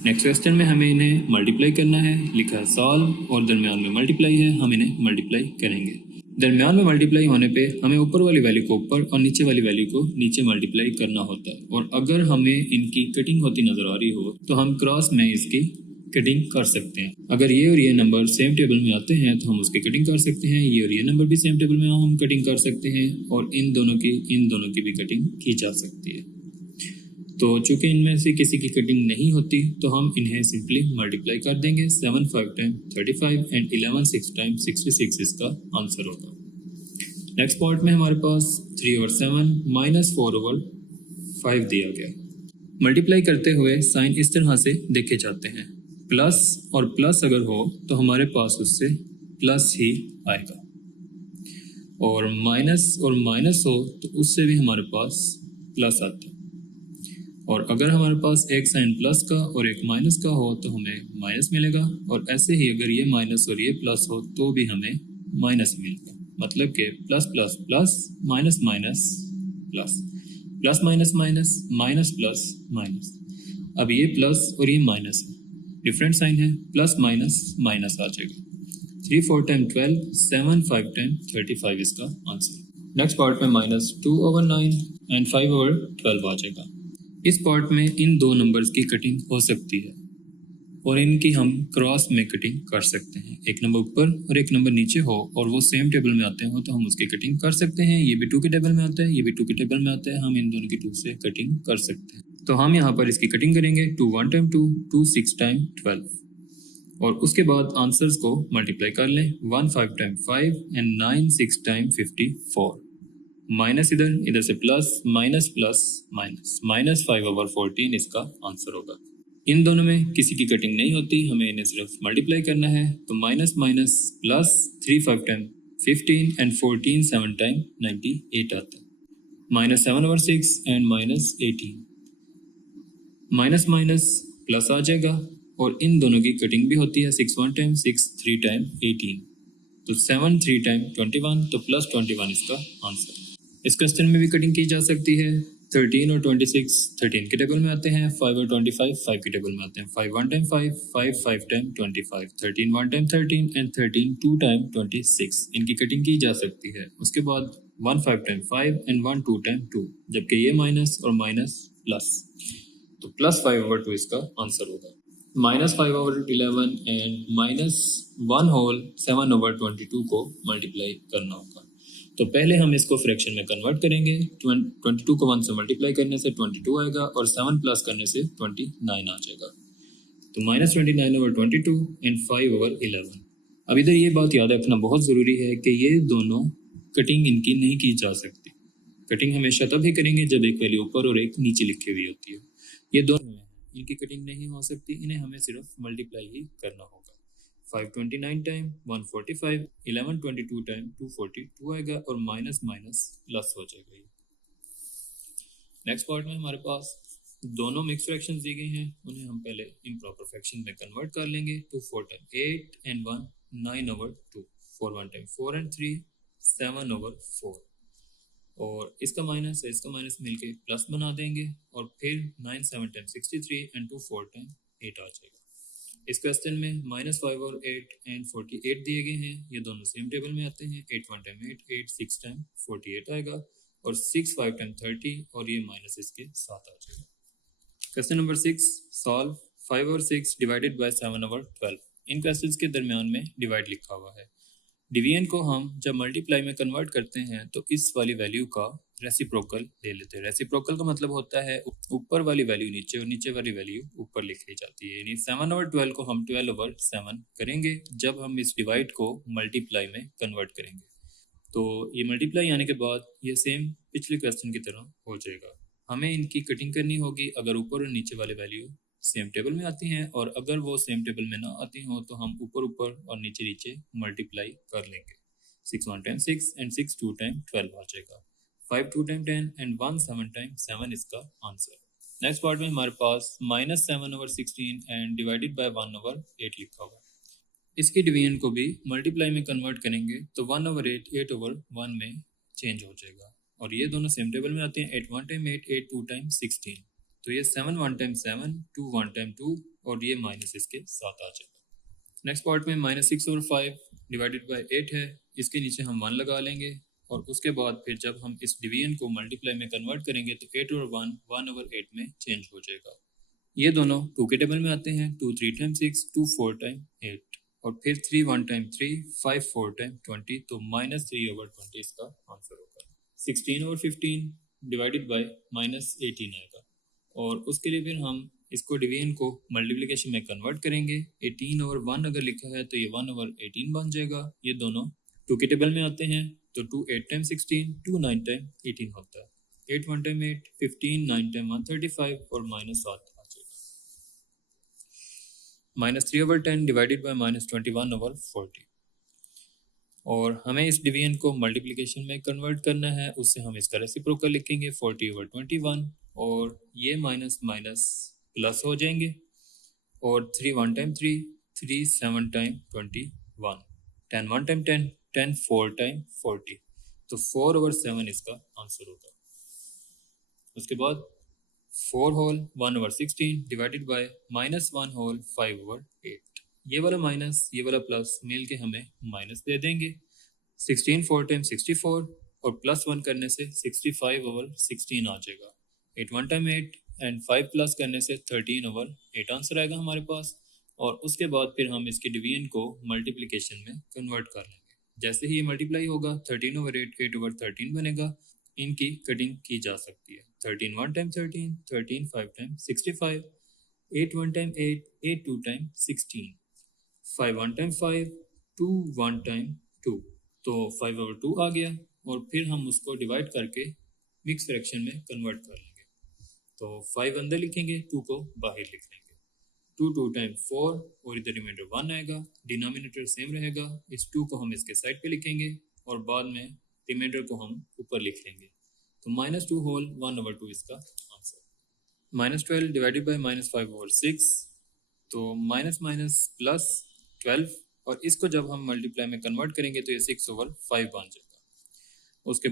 Next question में हमें इन्हें मल्टीप्लाई करना है, लिखा है सॉल्व और दरमियान में मल्टीप्लाई है, हम इन्हें मल्टीप्लाई करेंगे। दरमियान में मल्टीप्लाई होने पे हमें ऊपर वाली वैल्यू को ऊपर और नीचे वाली वैल्यू को नीचे मल्टीप्लाई करना होता है। और अगर हमें इनकी कटिंग होती नजर आ रही हो तो हम क्रॉस में इसकी कटिंग कर सकते हैं। अगर ये और ये नंबर सेम टेबल में आते हैं तो हम उसकी कटिंग कर सकते हैं, ये और ये नंबर भी सेम टेबल में हम कटिंग कर सकते हैं और इन दोनों की भी कटिंग की जा सकती है। तो चूंकि इनमें से किसी की कटिंग नहीं होती तो हम इन्हें सिंपली मल्टीप्लाई कर देंगे। 7 5 टाइम 35 एंड 11 6 टाइम 66 इसका आंसर होगा। नेक्स्ट पार्ट में हमारे पास 3 ओवर 7 माइनस 4 ओवर 5 दिया गया। मल्टीप्लाई करते हुए साइन इस तरह से देखे जाते हैं, प्लस और प्लस अगर हो तो हमारे पास उससे प्लस ही आएगा, और माइनस हो तो उससे भी हमारे पास प्लस आता है। और अगर हमारे पास एक साइन प्लस का और एक माइनस का हो तो हमें माइनस मिलेगा, और ऐसे ही अगर ये माइनस और ये प्लस हो तो भी हमें माइनस मिलेगा। मतलब कि plus plus plus minus minus plus, plus minus minus minus plus minus. अब ये प्लस और ये माइनस है, डिफरेंट साइन है, प्लस माइनस माइनस आ जाएगा। 3 4 टाइम 12, 7 5 टाइम 35 इसका आंसर। नेक्स्ट पार्ट में माइनस 2 ओवर 9 एंड 5 ओवर 12 आ जाएगा। इस पार्ट में इन दो नंबर्स की कटिंग हो सकती है और इनकी हम क्रॉस में कटिंग कर सकते हैं। एक नंबर ऊपर और एक नंबर नीचे हो और वो सेम टेबल में आते हो तो हम उसकी कटिंग कर सकते हैं। ये भी 2 के टेबल में आता है, ये भी 2 के टेबल में आता है, हम इन दोनों की 2 से कटिंग कर सकते हैं। तो हम यहाँ पर इसकी कटिंग करेंगे। 2 1 टाइम 2, 2 6 टाइम 12, और उसके बाद आंसर्स को मल्टीप्लाई कर लें। 1 5 टाइम 5 एंड 9 6 टाइम 54। माइनस इधर से plus minus plus minus, minus 5 over 14 इसका आंसर होगा। इन दोनों में किसी की कटिंग नहीं होती, हमें इन्हें सिर्फ मल्टीप्लाई करना है। तो minus minus plus 3 5 time 15 and 14 7 time 98 आता है। Minus 7 over 6 and minus 18, minus minus plus आ जाएगा, और इन दोनों की कटिंग भी होती है। 6 1 टाइम 6, 3 टाइम 18, तो 7 3 टाइम 21, तो प्लस 21 इसका आंसर। इस क्वेश्चन में भी कटिंग की जा सकती है। 13 और 26 13 के टेबल में आते हैं, 5 और 25 5 के टेबल में आते हैं। 5 1 time 5, 5 5 time 25, 13 1 time 13 and 13 2 time 26, इनकी कटिंग की जा सकती है। उसके बाद 1 5 टाइम 5 एंड 1 2 टाइम 2, जबकि ये माइनस और माइनस प्लस, तो प्लस 5 ओवर 2 इसका आंसर होगा। Minus 5 over 11 and minus 1 whole 7 over 22 को मल्टीप्लाई करना होगा। तो पहले हम इसको फ्रैक्शन में कन्वर्ट करेंगे। 22 को 1 से मल्टीप्लाई करने से 22 आएगा और 7 प्लस करने से 29 आ जाएगा। तो माइनस 29 ओवर 22 एंड 5 ओवर 11। अब इधर ये बात याद रखना बहुत ज़रूरी है कि ये दोनों कटिंग इनकी नहीं की जा सकती। कटिंग हमेशा तब ही करेंगे जब एक वैल्यू ऊपर और एक नीचे लिखी हुई होती है। ये दोनों हैं, इनकी कटिंग नहीं हो सकती, इन्हें हमें सिर्फ मल्टीप्लाई ही करना होगा। 5 29 टाइम 145, 11 22 टाइम 242 आएगा और माइनस माइनस प्लस हो जाएगा। नेक्स्ट पार्ट में हमारे पास दोनों मिक्स फ्रैक्शंस दी गई हैं, उन्हें हम पहले इम्प्रॉपर फ्रैक्शन में कन्वर्ट कर लेंगे। 2 4 time 8 and 1 9 over 2, 4 1 time 4 and 3 7 over 4, और इसका माइनस है, इसका माइनस मिलके प्लस बना देंगे, और फिर 9 7 टाइम 63 एंड 2 4 टाइम 8 आ जाएगा। इस क्वेश्चन में माइनस 5 और 8 एंड 48 दिए गए हैं, ये दोनों सेम टेबल में आते हैं। 8 1 टाइम 8, 8 6 टाइम 48 आएगा, और 6 5 टाइम 30, और ये माइनस इसके साथ आ जाएगा। क्वेश्चन नंबर 6, सॉल्व 5 और 6 divided by 7 over 12। In questions के दरमियान में डिवाइड लिखा हुआ है। डिवीजन को हम जब मल्टीप्लाई में कन्वर्ट करते हैं तो इस वाली वैल्यू का रेसिप्रोकल ले लेते हैं। रेसिप्रोकल का मतलब होता है ऊपर वाली वैल्यू नीचे और नीचे वाली वैल्यू ऊपर लिखी जाती है। यानी 7 ओवर 12 को हम 12 ओवर 7 करेंगे जब हम इस डिवाइड को मल्टीप्लाई में कन्वर्ट करेंगे। तो ये मल्टीप्लाई आने के बाद ये सेम पिछले क्वेश्चन की तरह हो जाएगा। हमें इनकी कटिंग करनी होगी अगर ऊपर और नीचे वाले वैल्यू सेम टेबल में आती हैं, और अगर वो सेम टेबल में ना आती हो तो हम ऊपर ऊपर और नीचे नीचे मल्टीप्लाई कर लेंगे। 6 1 टाइम 6 एंड 6 2 टाइम 12 आ जाएगा। 5 2 टाइम 10 एंड 1 7 टाइम 7 इसका आंसर। नेक्स्ट पार्ट में हमारे पास minus 7 over 16 and divided by 1 over 8 लिखा हुआ है। इसकी डिवीजन को भी मल्टीप्लाई में कन्वर्ट करेंगे तो 1 ओवर 8 8 ओवर 1 में चेंज हो जाएगा, और ये दोनों सेम टेबल में आते हैं। 8 1 टाइम 8, 8 2 टाइम 16, तो ये 7 1 टाइम 7, 2 1 टाइम 2 और ये माइनस इसके साथ आ जाएगा। नेक्स्ट पार्ट में -6/5 डिवाइडेड बाय 8 है, इसके नीचे हम 1 लगा लेंगे और उसके बाद फिर जब हम इस डिवीजन को मल्टीप्लाई में कन्वर्ट करेंगे तो 8 और 1 1/8 में चेंज हो जाएगा। ये दोनों 2 के टेबल में आते हैं, 2 3 टाइम 6, 2 4 टाइम 8 और फिर 3 1 टाइम 3, 5 4 टाइम 20, तो -3/20 इसका आंसर होगा। 16/15 डिवाइडेड बाय -18 आएगा और उसके लिए फिर हम इसको डिवीजन को मल्टीप्लिकेशन में कन्वर्ट करेंगे। 18/1 अगर लिखा है तो ये 1/18 बन जाएगा। ये दोनों 2 के टेबल में आते हैं, तो 2 8 टाइम 16, 2 9 टाइम 18 होता है। 8 1 टाइम 8, 15 9 टाइम 135 और -7 आ जाएगा। -3/10 डिवाइडेड बाय -21/40 और हमें इस डिवीजन को मल्टीप्लिकेशन में कन्वर्ट करना है, उससे हम इसका रेसिप्रोकल लिखेंगे 40/21 और ये माइनस माइनस प्लस हो जाएंगे और 3 1 टाइम 3, 3 7 टाइम 21, 10 1 टाइम 10, 10 4 टाइम 40, तो 4/7 इसका आंसर होगा। उसके बाद 4 होल 1/16 डिवाइडेड बाय -1 होल 5/8, ये वाला माइनस ये वाला प्लस मिल के हमें माइनस दे देंगे। 16 4 टाइम 64 और प्लस 1 करने से 65/16 आ जाएगा। 8 1 टाइम 8 एंड 5 प्लस करने से 13/8 आंसर आएगा हमारे पास। और उसके बाद फिर हम इसके डिवीजन को मल्टीप्लिकेशन में कन्वर्ट कर लेंगे। जैसे ही ये मल्टीप्लाई होगा 13/8 8/13 बनेगा। इनकी कटिंग की जा सकती है। 13 1 time 13, 13 5 time 65, 8 1 time 8, 8 2 time 16, 5 1 time 5, 2 1 time 2, तो 5/2 आ गया और फिर हम उसको डिवाइड करके मिक्स फ्रैक्शन में कन्वर्ट कर लेंगे। तो 5 अंदर लिखेंगे, 2 को बाहर लिख लेंगे। 2 2 टाइम 4 और इधर रिमाइंडर 1 आएगा, डिनोमिनेटर सेम रहेगा। इस 2 को हम इसके साइड पे लिखेंगे और बाद में रिमाइंडर को हम ऊपर लिख लेंगे। तो -2 होल 1/2 इसका आंसर। -12 डिवाइडेड बाय -5/6, तो माइनस माइनस प्लस 12 और इसको जब हम मल्टीप्लाई में कन्वर्ट करेंगे तो ये 6/5 बन जाएगा। उसके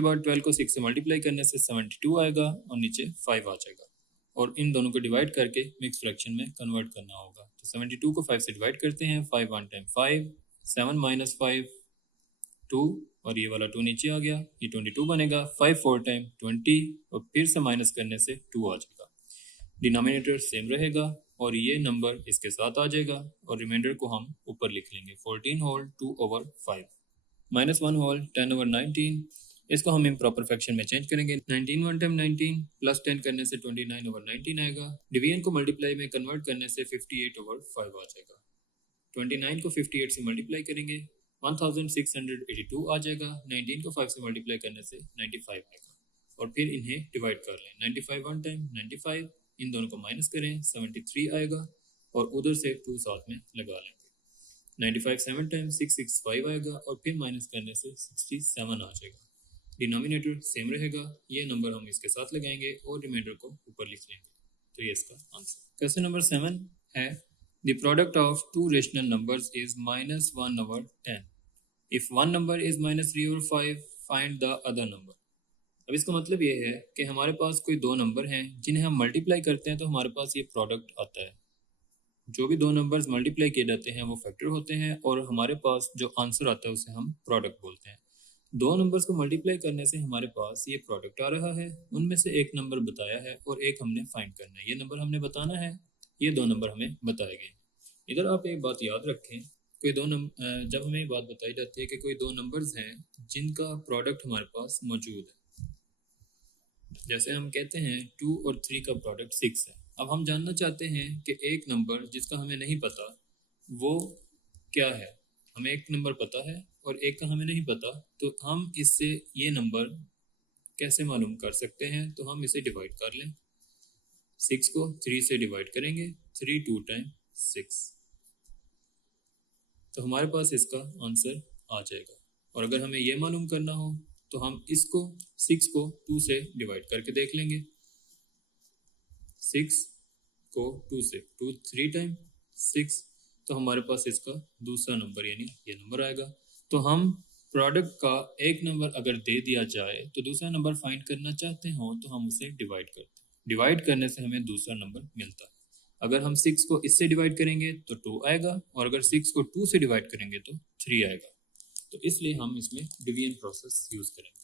बाद 12 को 6 से मल्टीप्लाई करने से 72 आएगा और नीचे 5 आ जाएगा और इन दोनों को डिवाइड करके मिक्स फ्रैक्शन में कन्वर्ट करना होगा। तो 72 को 5 से डिवाइड करते हैं, 5 1 टाइम 5, 7 माइनस 5 2 और ये वाला 2 नीचे आ गया, ये 22 बनेगा। 5 4 टाइम 20 और फिर से माइनस करने से 2 आ जाएगा। डिनोमिनेटर सेम रहेगा और ये नंबर इसके साथ आ जाएगा और रिमाइंडर को हम ऊपर लिख लेंगे। 14 होल 2/5, -1 होल 10/19, इसको हम इम्प्रॉपर फ्रैक्शन में चेंज करेंगे। 19 1 टाइम 19 प्लस 10 करने से 29/19 आएगा। डिवीजन को मल्टीप्लाई में कन्वर्ट करने से 58/5 आ जाएगा। 29 को 58 से मल्टीप्लाई करेंगे 1682 आ जाएगा। 19 को 5 से मल्टीप्लाई करने से 95 आएगा और फिर इन्हें डिवाइड कर लें। 95 1 टाइम 95, इन दोनों को माइनस करें, 73 आएगा और उधर से 2 साथ में लगा लेंगे। 95 7 टाइम 665 आएगा और फिर माइनस करने से 67 आ जाएगा। डिनोमिनेटर सेम रहेगा, ये नंबर हम इसके साथ लगाएंगे और रिमाइंडर को ऊपर लिख लेंगे। तो ये इसका आंसर। क्वेश्चन नंबर 7 है, the product of two rational numbers is -1/10। If one number is -3/5, find the other number. अब इसका मतलब ये है कि हमारे पास कोई दो नंबर हैं जिन्हें हम मल्टीप्लाई करते हैं तो हमारे पास ये प्रोडक्ट आता है। जो भी दो नंबर्स मल्टीप्लाई किए जाते हैं वो फैक्टर होते हैं और हमारे पास जो आंसर आता है उसे हम प्रोडक्ट बोलते हैं। दो नंबर्स को मल्टीप्लाई करने से हमारे पास ये प्रोडक्ट आ रहा है, उनमें से एक नंबर बताया है और एक हमने फाइंड करना है। ये नंबर हमने बताना है, ये दो नंबर हमें बताए गए। इधर आप एक बात याद रखें, कोई दो नंबर जब हमें बात बताई जाती है कि कोई दो नंबर्स हैं जिनका प्रोडक्ट हमारे पास मौजूद है, जैसे हम कहते हैं 2 और 3 का प्रोडक्ट 6 है। अब हम जानना चाहते हैं कि एक नंबर जिसका हमें नहीं पता वो क्या है। हमें एक नंबर पता है और एक का हमें नहीं पता, तो हम इससे ये नंबर कैसे मालूम कर सकते हैं? तो हम इसे डिवाइड कर लें। 6 को 3 से डिवाइड करेंगे, 3 2 टाइम 6, तो हमारे पास इसका आंसर आ जाएगा। और अगर हमें यह मालूम करना हो तो हम इसको 6 को 2 से डिवाइड करके देख लेंगे। 6 को 2 से 2 3 टाइम 6, तो हमारे पास इसका दूसरा नंबर यानी ये नंबर आएगा। तो हम प्रोडक्ट का एक नंबर अगर दे दिया जाए तो दूसरा नंबर फाइंड करना चाहते हो तो हम उसे डिवाइड करते हैं। डिवाइड करने से हमें दूसरा नंबर मिलता है। अगर हम 6 को इससे डिवाइड करेंगे तो 2 आएगा, और अगर 6 को 2 से डिवाइड करेंगे तो 3 आएगा। तो इसलिए हम इसमें डिवीजन प्रोसेस यूज़ करेंगे।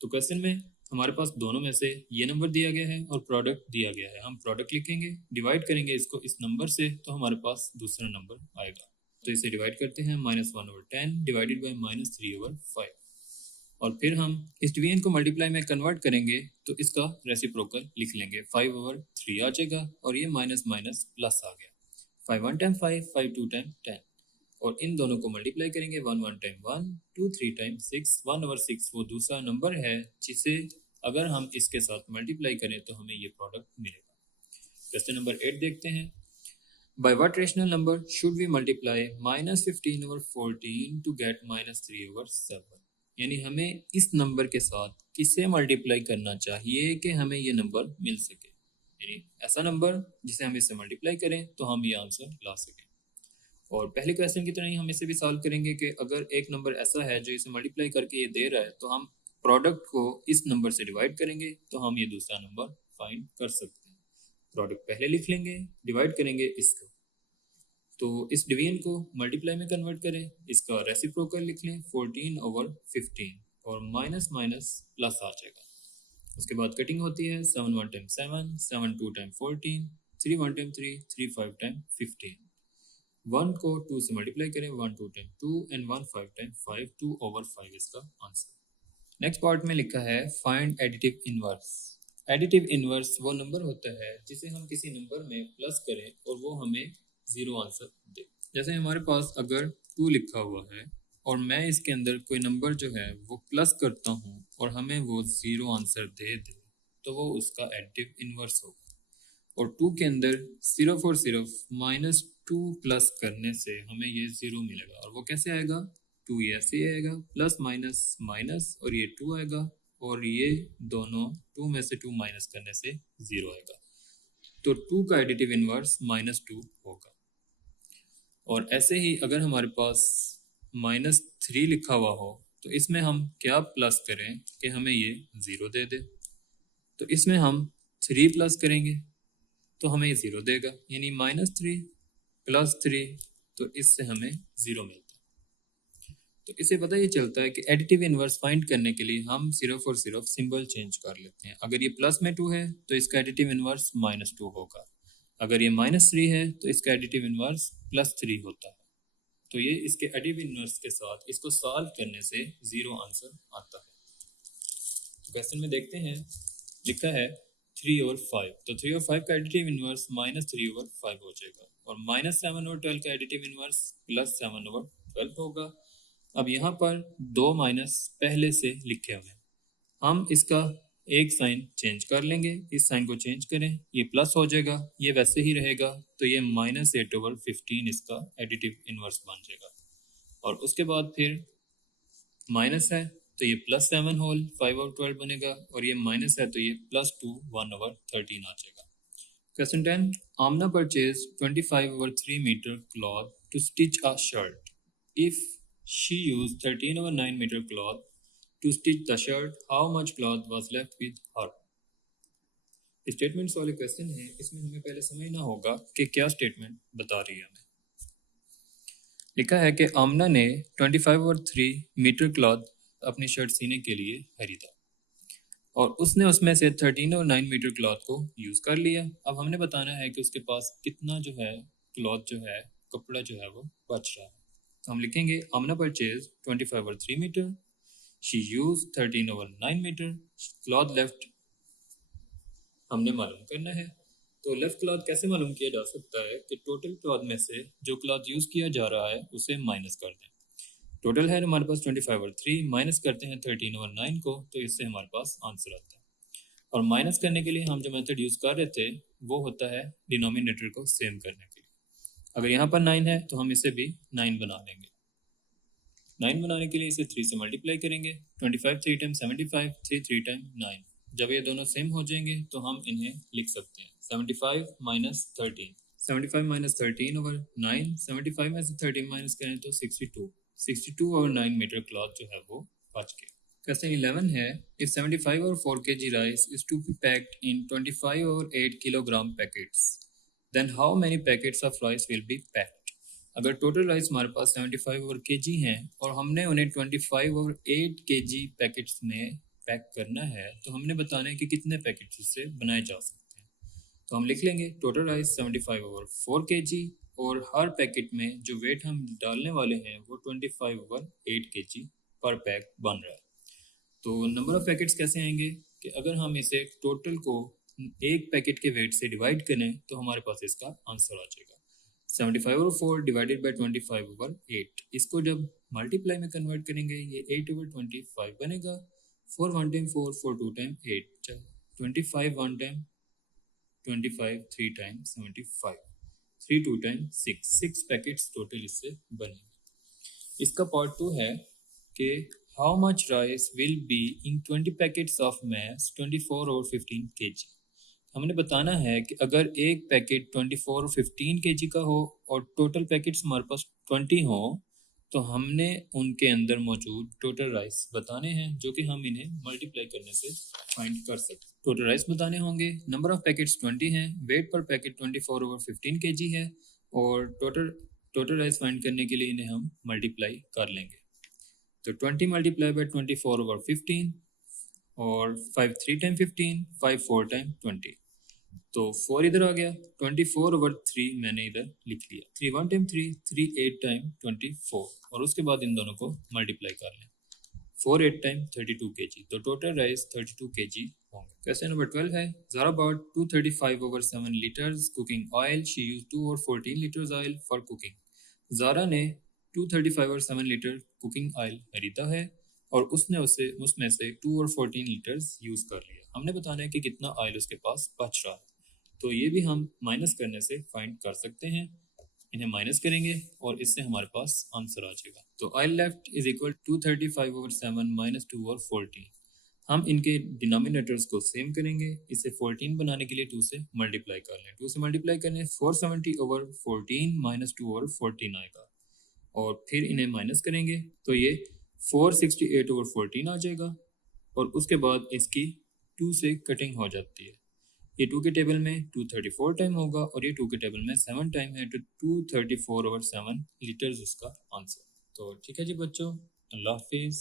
तो क्वेश्चन में हमारे पास दोनों में से ये नंबर दिया गया है और प्रोडक्ट दिया गया है। हम प्रोडक्ट लिखेंगे, डिवाइड करेंगे इसको इस नंबर से, तो हमारे पास दूसरा नंबर आएगा। तो इसे डिवाइड करते हैं, -1/10 डिवाइडेड बाई -3/5। और फिर हम इस डिवीजन को मल्टीप्लाई में कन्वर्ट करेंगे तो इसका रेसिप्रोकल लिख लेंगे, 5/3 आ जाएगा, और ये माइनस माइनस प्लस आ गया। 5 1 टाइम 5, 5 2 टाइम 10, और इन दोनों को मल्टीप्लाई करेंगे, 1 1 टाइम 1, 2 3 टाइम 6, 1/6 वो दूसरा नंबर है जिसे अगर हम इसके साथ मल्टीप्लाई करें तो हमें ये प्रोडक्ट मिलेगा। क्वेश्चन नंबर 8 देखते हैं। By what rational number should we multiply -15/14 to get -3/7? यानी हमें इस नंबर के साथ किसे मल्टीप्लाई करना चाहिए कि हमें ये नंबर मिल सके। यानी ऐसा नंबर जिसे हम इससे मल्टीप्लाई करें तो हम ये आंसर ला सकें। और पहले क्वेश्चन की तरह ही हम इसे भी सॉल्व करेंगे कि अगर एक नंबर ऐसा है जो इसे मल्टीप्लाई करके ये दे रहा है तो हम प्रोडक्ट को इस नंबर से डिवाइड करेंगे तो हम ये दूसरा नंबर फाइंड कर सकते हैं। प्रोडक्ट पहले लिख लेंगे, डिवाइड करेंगे इसको, तो इस डिवीजन को मल्टीप्लाई में कन्वर्ट करें, इसका रेसिप्रोकल लिख लें 14/15, और माइनस माइनस प्लस आ जाएगा। उसके बाद कटिंग होती है, 7 1 टाइम 7, 7 2 टाइम 14, 3 1 टाइम 3, 3 5 टाइम 15। 1 को 2 से मल्टीप्लाई करें, 1 2 टाइम 2 एंड 1 5 टाइम 5, 2/5 इसका आंसर। नेक्स्ट पार्ट में लिखा है find additive inverse. Additive inverse वो नंबर होता है जिसे हम किसी नंबर में प्लस करें और वो हमें 0 आंसर दे। जैसे हमारे पास अगर 2 लिखा हुआ है और मैं इसके अंदर कोई नंबर जो है वो प्लस करता हूँ और हमें वो 0 आंसर दे दे तो वो उसका एडिटिव इनवर्स होगा। और 2 के अंदर सिर्फ और सिर्फ -2 प्लस करने से हमें ये 0 मिलेगा। और वो कैसे आएगा? 2 ये ऐसे आएगा, प्लस माइनस माइनस, और ये 2 आएगा, और ये दोनों 2 में से 2 माइनस करने से 0 आएगा। तो 2 का एडिटिव इनवर्स -2 होगा। और ऐसे ही अगर हमारे पास -3 लिखा हुआ हो तो इसमें हम क्या प्लस करें कि हमें ये 0 दे दे। तो इसमें हम 3 प्लस करेंगे तो हमें ये 0 देगा, यानी -3 + 3, तो इससे हमें 0 मिलता है। तो इससे पता ये चलता है कि एडिटिव इनवर्स फाइंड करने के लिए हम सिर्फ और सिर्फ सिंबल चेंज कर लेते हैं। अगर ये प्लस में 2 है तो इसका एडिटिव इनवर्स -2 होगा। अगर ये -3 है तो इसका एडिटिव इनवर्स +3 होता है। तो ये इसके एडिटिव इनवर्स के साथ इसको सॉल्व करने से 0 आंसर आता है। तो क्वेश्चन में देखते हैं, लिखा है 3/5, तो 3/5 का एडिटिव इनवर्स -3/5 हो जाएगा, और -7/12 का एडिटिव इनवर्स +7/12 होगा। अब यहाँ पर 2 माइनस पहले से लिखे हुए हैं, हम इसका एक साइन चेंज कर लेंगे, इस साइन को चेंज करें, ये प्लस हो जाएगा, ये वैसे ही रहेगा, तो ये -8/15 इसका एडिटिव इनवर्स बन जाएगा। और उसके बाद फिर माइनस है तो ये +7 होल 5/12 बनेगा, और ये माइनस है तो ये +2 1/13 आ जाएगा। Question 10, Aamna purchase 25/3 metre cloth to stitch a shirt. If she use 13/9 metre cloth to stitch the shirt, how much cloth was left with her? Statements वाले क्वेश्चन है, इसमें हमें पहले समझना होगा कि क्या स्टेटमेंट बता रही है हमें। लिखा है कि आमना ने 25/3 मीटर क्लॉथ अपनी शर्ट सीने के लिए खरीदा और उसने उसमें से 13/9 मीटर क्लॉथ को यूज़ कर लिया। अब हमने बताना है कि उसके पास कितना जो है क्लॉथ जो है कपड़ा जो है वो बच रहा है। तो हम लिखेंगे Amna purchase 25/3 metre, She used 13/9 metre, cloth left हमने मालूम करना है। तो लेफ्ट क्लॉथ कैसे मालूम किया जा सकता है कि टोटल क्लॉथ में से जो क्लॉथ यूज़ किया जा रहा है उसे माइनस कर दें। टोटल है हमारे पास 25/3, माइनस करते हैं 13/9 को, तो इससे हमारे पास आंसर आता है। और माइनस करने के लिए हम जो मेथड यूज़ कर रहे थे वो होता है डिनोमिनेटर को सेम करने के लिए। अगर यहाँ पर 9 है तो हम इसे भी 9 बना लेंगे। 9 बनाने के लिए इसे 3 से मल्टीप्लाई करेंगे, 25 3 टाइम 75, 3 3 टाइम 9। जब ये दोनों सेम हो जाएंगे तो हम इन्हें लिख सकते हैं 75 माइनस 13, 75 माइनस 13/9, 75 में से 13 माइनस करें तो 62, 62/9 मीटर क्लॉथ जो है वो बच गया। क्वेश्चन 11 है, if 75/4 kg rice is to be packed in 25/8 kilogram packets, then how many packets of rice will be packed. अगर टोटल राइस हमारे पास 75/kg हैं और हमने उन्हें 25/8 kg पैकेट्स में पैक करना है, तो हमने बताना है कि कितने पैकेट्स इससे बनाए जा सकते हैं। तो हम लिख लेंगे टोटल राइस 75/4 kg और हर पैकेट में जो वेट हम डालने वाले हैं वो 25/8 kg पर पैक बन रहा है। तो नंबर ऑफ पैकेट्स कैसे आएंगे कि अगर हम इसे टोटल को एक पैकेट के वेट से डिवाइड करें तो हमारे पास इसका आंसर आ जाएगा 75/4 डिवाइडेड बाई 25/8। इसको जब मल्टीप्लाई में कन्वर्ट करेंगे ये 8/25 बनेगा। 4 1 time 4, 4 2 time 8, 25 1 time 25, 3 time 75, 3 2 time 6 packets total इससे बनेंगे। इसका पार्ट 2 है कि how much rice will be in 20 packets of mass 24 और 15 kg। हमने बताना है कि अगर एक पैकेट 24 और 15 kg का हो और टोटल पैकेट्स हमारे पास 20 हो तो हमने उनके अंदर मौजूद टोटल राइस बताने हैं जो कि हम इन्हें मल्टीप्लाई करने से फाइंड कर सकते हैं। टोटल राइस बताने होंगे, नंबर ऑफ पैकेट्स 20 हैं, वेट पर पैकेट 24 ओवर 15 kg है और टोटल राइस फाइंड करने के लिए इन्हें हम मल्टीप्लाई कर लेंगे। तो 20 मल्टीप्लाई बाई 24 ओवर 15 और 5 3 टाइम 15, 5 4 टाइम 20, तो 4 इधर आ गया, 24 ओवर 3 मैंने इधर लिख लिया, 3 1 टाइम 3, 3 8 टाइम 24 और उसके बाद इन दोनों को मल्टीप्लाई कर लें, 4 8 टाइम 32 kg, तो टोटल राइस 32 kg होंगे। क्वेश्चन नंबर 12 है, Zara bought 235/7 litres cooking oil, she used 2 और 14 litres oil for cooking. Zara ने 235/7 लीटर कुकिंग ऑयल खरीदा है और उसमें से 2 और 14 लीटर्स यूज़ कर लिया। हमने बताना है कि कितना ऑयल उसके पास बच रहा है, तो ये भी हम माइनस करने से फाइंड कर सकते हैं। इन्हें माइनस करेंगे और इससे हमारे पास आंसर आ जाएगा। तो oil left is equal 235/7 minus 2 और 14। हम इनके डिनोमिनेटर्स को सेम करेंगे, इसे 14 बनाने के लिए 2 से मल्टीप्लाई कर लें, 2 से मल्टीप्लाई करने 470/14 माइनस 2 और 14 आएगा और फिर इन्हें माइनस करेंगे तो ये 468/14 आ जाएगा और उसके बाद इसकी 2 से कटिंग हो जाती है। ये 2 के टेबल में 234 टाइम होगा और ये 2 के टेबल में 7 टाइम है, तो 234/7 लीटर्स इसका आंसर। तो ठीक है जी बच्चों, अल्लाह हाफिज़।